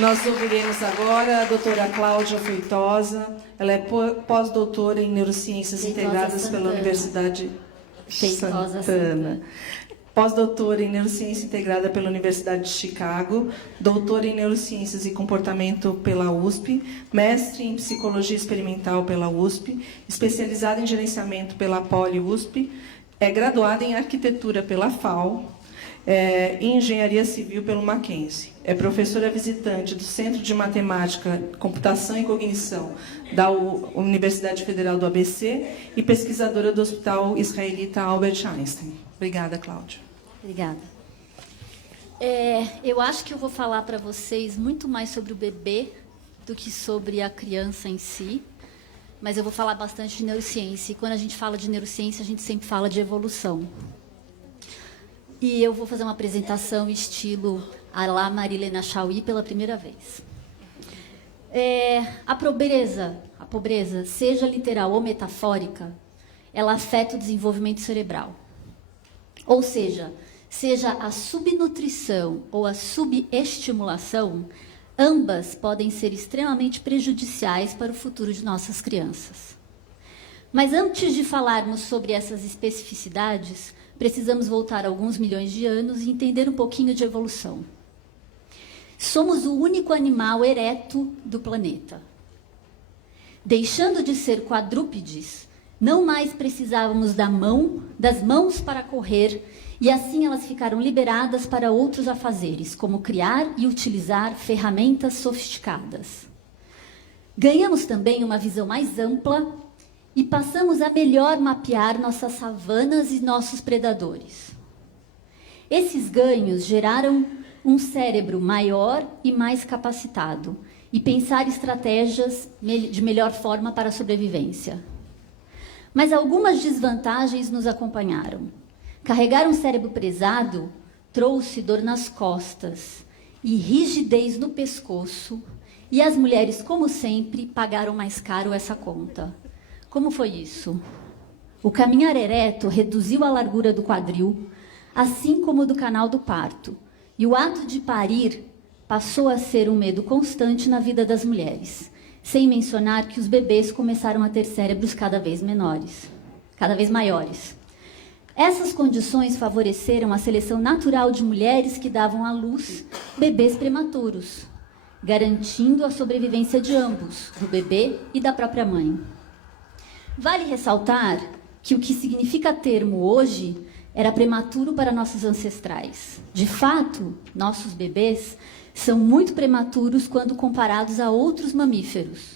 Nós ouviremos agora a doutora Cláudia Feitosa. Ela é pós-doutora em Neurociências Integradas pela Universidade Santana. Pós-doutora em Neurociência Integrada pela Universidade de Chicago, doutora em Neurociências e Comportamento pela USP, mestre em Psicologia Experimental pela USP, especializada em Gerenciamento pela Poli-USP, é graduada em Arquitetura pela FAO, e Engenharia Civil pelo Mackenzie. É professora visitante do Centro de Matemática, Computação e Cognição da Universidade Federal do ABC e pesquisadora do Hospital Israelita Albert Einstein. Obrigada, Cláudia. Obrigada. Eu acho que eu vou falar para vocês muito mais sobre o bebê do que sobre a criança em si, mas eu vou falar bastante de neurociência. E quando a gente fala de neurociência, a gente sempre fala de evolução. E eu vou fazer uma apresentação estilo à la Marilena Chauí pela primeira vez. A pobreza, seja literal ou metafórica, ela afeta o desenvolvimento cerebral. Ou seja a subnutrição ou a subestimulação, ambas podem ser extremamente prejudiciais para o futuro de nossas crianças. Mas antes de falarmos sobre essas especificidades, precisamos voltar alguns milhões de anos e entender um pouquinho de evolução. Somos o único animal ereto do planeta. Deixando de ser quadrúpedes, não mais precisávamos das mãos para correr, e assim elas ficaram liberadas para outros afazeres, como criar e utilizar ferramentas sofisticadas. Ganhamos também uma visão mais ampla e passamos a melhor mapear nossas savanas e nossos predadores. Esses ganhos geraram um cérebro maior e mais capacitado e pensar estratégias de melhor forma para a sobrevivência. Mas algumas desvantagens nos acompanharam. Carregar um cérebro pesado trouxe dor nas costas e rigidez no pescoço, e as mulheres, como sempre, pagaram mais caro essa conta. Como foi isso? O caminhar ereto reduziu a largura do quadril, assim como do canal do parto, e o ato de parir passou a ser um medo constante na vida das mulheres, sem mencionar que os bebês começaram a ter cérebros cada vez maiores. Essas condições favoreceram a seleção natural de mulheres que davam à luz bebês prematuros, garantindo a sobrevivência de ambos, do bebê e da própria mãe. Vale ressaltar que o que significa termo hoje era prematuro para nossos ancestrais. De fato, nossos bebês são muito prematuros quando comparados a outros mamíferos.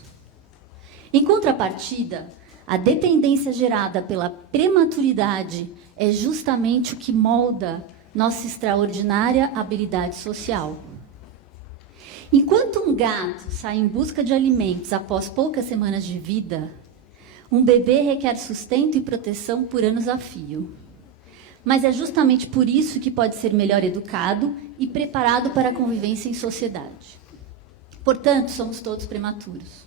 Em contrapartida, a dependência gerada pela prematuridade é justamente o que molda nossa extraordinária habilidade social. Enquanto um gato sai em busca de alimentos após poucas semanas de vida, um bebê requer sustento e proteção por anos a fio. Mas é justamente por isso que pode ser melhor educado e preparado para a convivência em sociedade. Portanto, somos todos prematuros.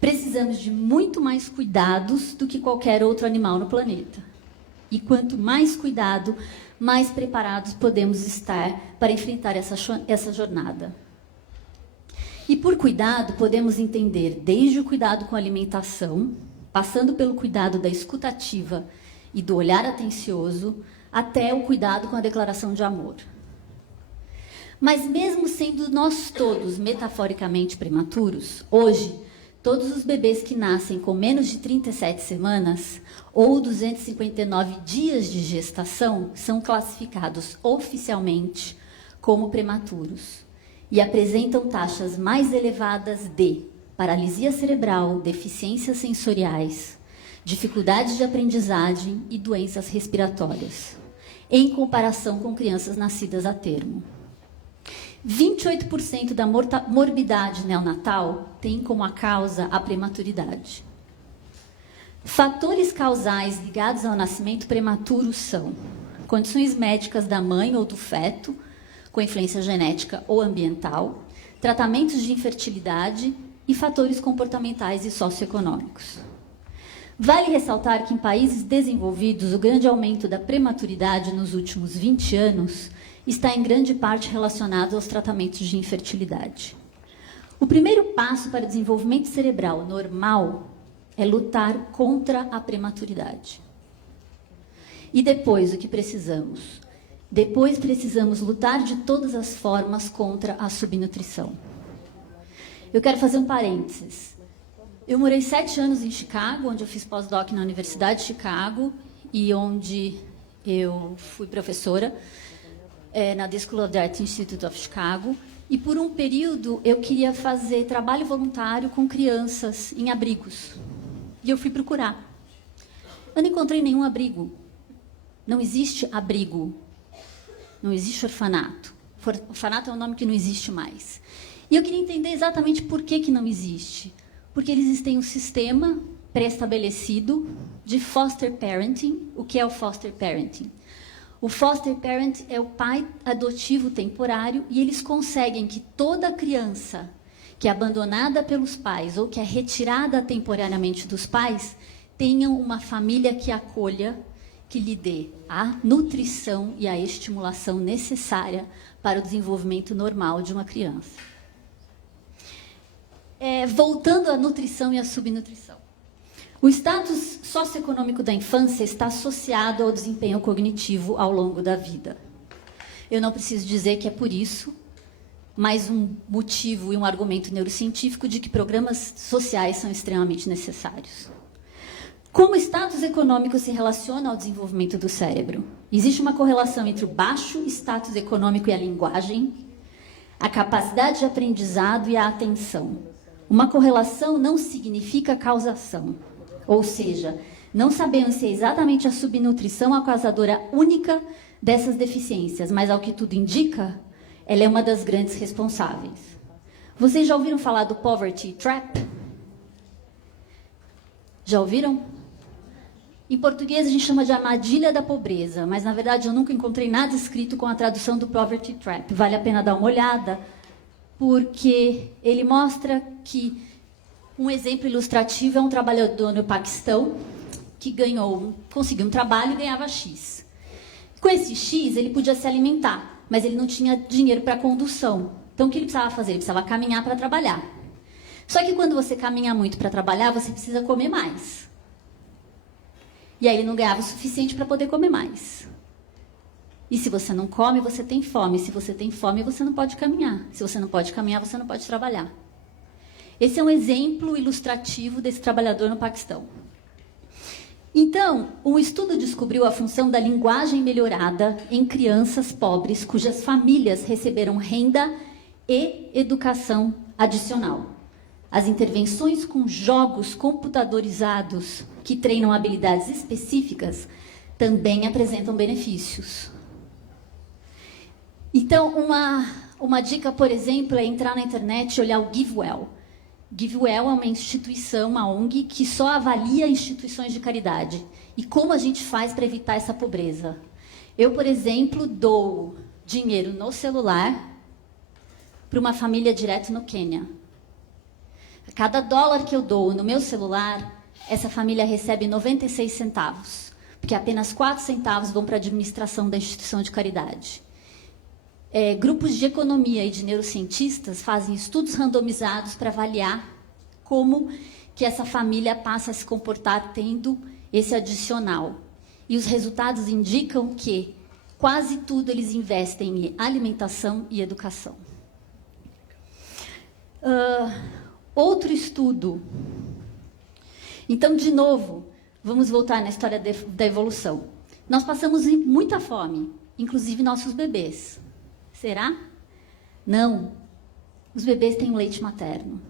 Precisamos de muito mais cuidados do que qualquer outro animal no planeta. E quanto mais cuidado, mais preparados podemos estar para enfrentar essa jornada. E por cuidado, podemos entender desde o cuidado com a alimentação, passando pelo cuidado da escuta ativa e do olhar atencioso, até o cuidado com a declaração de amor. Mas mesmo sendo nós todos metaforicamente prematuros, hoje, todos os bebês que nascem com menos de 37 semanas ou 259 dias de gestação são classificados oficialmente como prematuros e apresentam taxas mais elevadas de paralisia cerebral, deficiências sensoriais, dificuldades de aprendizagem e doenças respiratórias, em comparação com crianças nascidas a termo. 28% da morbidade neonatal tem como a causa a prematuridade. Fatores causais ligados ao nascimento prematuro são condições médicas da mãe ou do feto, com influência genética ou ambiental, tratamentos de infertilidade e fatores comportamentais e socioeconômicos. Vale ressaltar que em países desenvolvidos, o grande aumento da prematuridade nos últimos 20 anos está em grande parte relacionado aos tratamentos de infertilidade. O primeiro passo para o desenvolvimento cerebral normal é lutar contra a prematuridade. E depois, o que precisamos? Depois precisamos lutar de todas as formas contra a subnutrição. Eu quero fazer um parênteses. Eu morei 7 anos em Chicago, onde eu fiz pós-doc na Universidade de Chicago e onde eu fui professora na The School of the Art Institute of Chicago. E por um período eu queria fazer trabalho voluntário com crianças em abrigos. E eu fui procurar. Eu não encontrei nenhum abrigo. Não existe abrigo. Não existe orfanato. Orfanato é um nome que não existe mais. E eu queria entender exatamente por que não existe. Porque eles têm um sistema pré-estabelecido de foster parenting. O que é o foster parenting? O foster parent é o pai adotivo temporário e eles conseguem que toda criança que é abandonada pelos pais ou que é retirada temporariamente dos pais tenha uma família que acolha, que lhe dê a nutrição e a estimulação necessária para o desenvolvimento normal de uma criança. Voltando à nutrição e à subnutrição. O status socioeconômico da infância está associado ao desempenho cognitivo ao longo da vida. Eu não preciso dizer que é por isso, mais um motivo e um argumento neurocientífico de que programas sociais são extremamente necessários. Como o status econômico se relaciona ao desenvolvimento do cérebro? Existe uma correlação entre o baixo status econômico e a linguagem, a capacidade de aprendizado e a atenção. Uma correlação não significa causação. Ou seja, não sabemos se é exatamente a subnutrição a causadora única dessas deficiências, mas ao que tudo indica, ela é uma das grandes responsáveis. Vocês já ouviram falar do Poverty Trap? Já ouviram? Em português a gente chama de armadilha da pobreza, mas na verdade eu nunca encontrei nada escrito com a tradução do Poverty Trap. Vale a pena dar uma olhada, porque ele mostra que um exemplo ilustrativo é um trabalhador no Paquistão que conseguiu um trabalho e ganhava X. Com esse X, ele podia se alimentar, mas ele não tinha dinheiro para condução. Então, o que ele precisava fazer? Ele precisava caminhar para trabalhar. Só que quando você caminha muito para trabalhar, você precisa comer mais. E aí ele não ganhava o suficiente para poder comer mais. E se você não come, você tem fome. Se você tem fome, você não pode caminhar. Se você não pode caminhar, você não pode trabalhar. Esse é um exemplo ilustrativo desse trabalhador no Paquistão. Então, um estudo descobriu a função da linguagem melhorada em crianças pobres cujas famílias receberam renda e educação adicional. As intervenções com jogos computadorizados que treinam habilidades específicas também apresentam benefícios. Então, uma dica, por exemplo, é entrar na internet e olhar o GiveWell. GiveWell é uma instituição, uma ONG, que só avalia instituições de caridade. E como a gente faz para evitar essa pobreza? Eu, por exemplo, dou dinheiro no celular para uma família direto no Quênia. A cada $1 que eu dou no meu celular, essa família recebe 96 centavos, porque apenas 4 centavos vão para a administração da instituição de caridade. Grupos de economia e de neurocientistas fazem estudos randomizados para avaliar como que essa família passa a se comportar tendo esse adicional. E os resultados indicam que quase tudo eles investem em alimentação e educação. Outro estudo. Então, de novo, vamos voltar na história da evolução. Nós passamos muita fome, inclusive nossos bebês. Será? Não. Os bebês têm leite materno.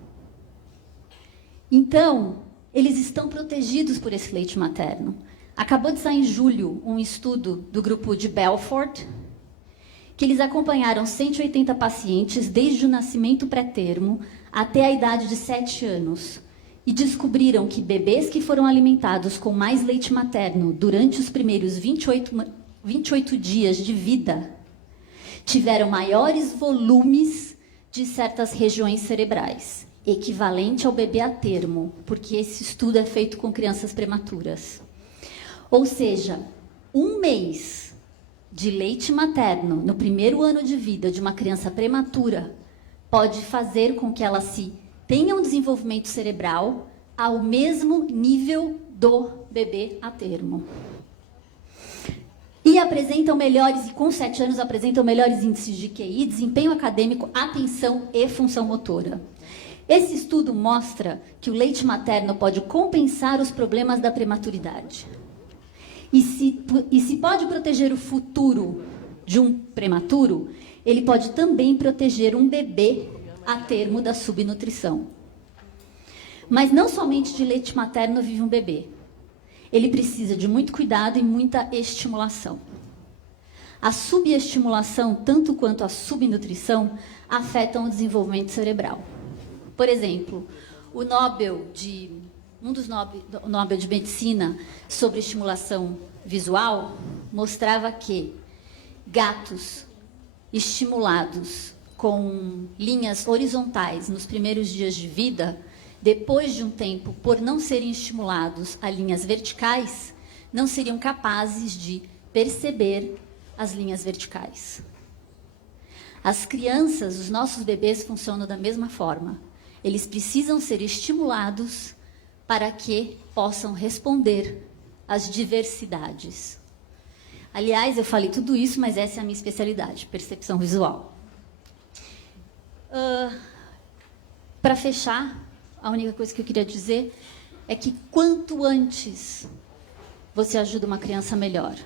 Então, eles estão protegidos por esse leite materno. Acabou de sair em julho um estudo do grupo de Belfort, que eles acompanharam 180 pacientes desde o nascimento pré-termo até a idade de 7 anos e descobriram que bebês que foram alimentados com mais leite materno durante os primeiros 28 dias de vida tiveram maiores volumes de certas regiões cerebrais, equivalente ao bebê a termo, porque esse estudo é feito com crianças prematuras. Ou seja, um mês de leite materno no primeiro ano de vida de uma criança prematura pode fazer com que ela tenha um desenvolvimento cerebral ao mesmo nível do bebê a termo. E com 7 anos, apresentam melhores índices de QI, desempenho acadêmico, atenção e função motora. Esse estudo mostra que o leite materno pode compensar os problemas da prematuridade. E se pode proteger o futuro de um prematuro, ele pode também proteger um bebê a termo da subnutrição. Mas não somente de leite materno vive um bebê. Ele precisa de muito cuidado e muita estimulação. A subestimulação, tanto quanto a subnutrição, afetam o desenvolvimento cerebral. Por exemplo, um dos Nobel de Medicina sobre estimulação visual mostrava que gatos estimulados com linhas horizontais nos primeiros dias de vida, depois de um tempo, por não serem estimulados a linhas verticais, não seriam capazes de perceber as linhas verticais. As crianças, os nossos bebês, funcionam da mesma forma. Eles precisam ser estimulados para que possam responder às diversidades. Aliás, eu falei tudo isso, mas essa é a minha especialidade, percepção visual. Para fechar, a única coisa que eu queria dizer é que quanto antes você ajuda uma criança, melhor.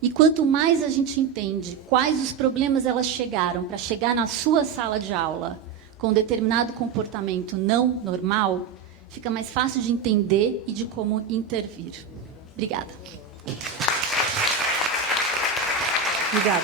E quanto mais a gente entende quais os problemas elas chegaram para chegar na sua sala de aula com determinado comportamento não normal, fica mais fácil de entender e de como intervir. Obrigada. Obrigada.